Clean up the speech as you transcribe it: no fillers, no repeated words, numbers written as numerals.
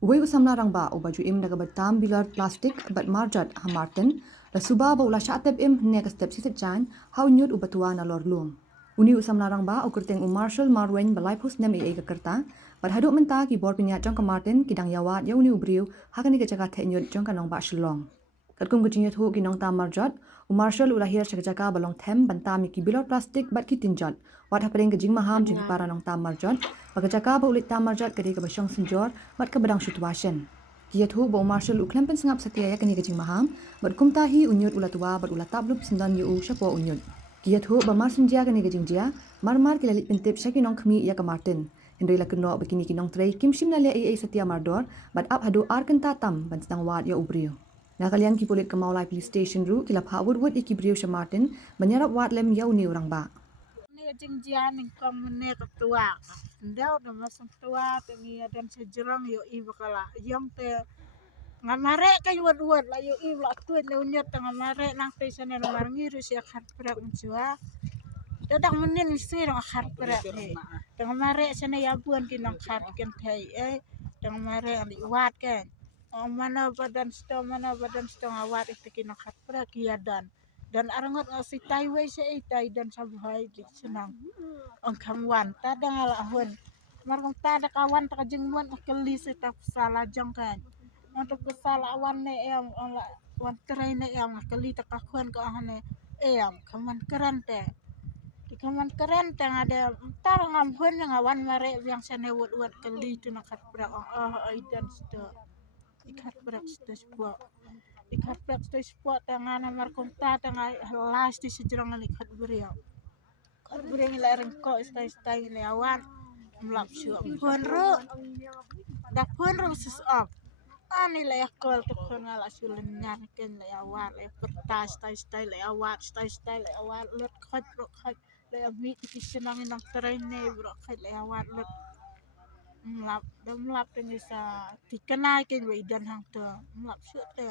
Uwe usamna rang ba o baju im naga bertam bilar plastik bat marjat ha Martin la suba ba ula shatep im ne ka step sisit jan ha unyut ubatua na lor lum. Uni usamna rang ba o kerteng Marshall Marwen balai pus nem e ka kerta bat haduk menta ki bor pinya jong ka Martin kidang yawat ya uni ubriu ha ka ni ka jaga the nyut jong ka nong ba shilong. Katkum kujinyut hu ki nong ta marjat Marshall ula hir jaga balong them bantami ki bilar plastik bat ki tinjat wat ha padeng ka jing maham jing para nong ta marjat Pagkataka ba ulit tamar jat kadi ka basyong senjor mat ka badang situation. Dia tu ba Marshall uklempen sengap setia ya kani kajing maham bat kumtahi unyut ulatua bat ulataplup sendan yu syapo unyut. Dia tu ba mar senjia kani kajing dia marmar kilalit pentip syaki nong kemi ya ka Martin. Hendai la keno begini kinong trei kim sim na le ai setia mardor bat ap hadu ar kenta tam ban sedang wat ya ubriu. Na kalian ki polit ke Maulai Police Station ru kilap ha wud iki briu sya Martin menyarap wat lem ya uni orang ba. Jingjian ning komune ketua ndau da masang tua tengi dan sejerang yo i bakala yong te ngamare kay wad la yo i la tuet le unyat ngamare nang te sene marngi ru sia khat prak njua dadak menin sir khat prak he ngamare sene ya buan ki nang khat ken thai ngamare ali wat ken mana badan sto ngawat iki nang khat prak ya dan arangot si taiwai se itai dan sabhai di senang ang kamwan tada ngala ahun marong tada kawan ta jengwan akeli se ta sala jangkan untuk kesala awan ne em ala wan trai ne em akeli ta kakwan ka hane em kaman kerante di kaman kerante ngada tar ngam hun ngawan mare yang sene wot keli tu nakat bra dan sto ikat brak sto sebuah ikat brak sto sebuah tangan amar konta tangan las di sejerang ikat beriau kat beriau lareng ko istai lewan melap syuk ponro da ponro sus op ani le kol to kon ngala sulen nyan ken le awat le petas stai le awat let khat bro khat le ami ki senang nang train ne bro khat le awat let melap tengi sa dikenai ken we dan hang to melap syuk te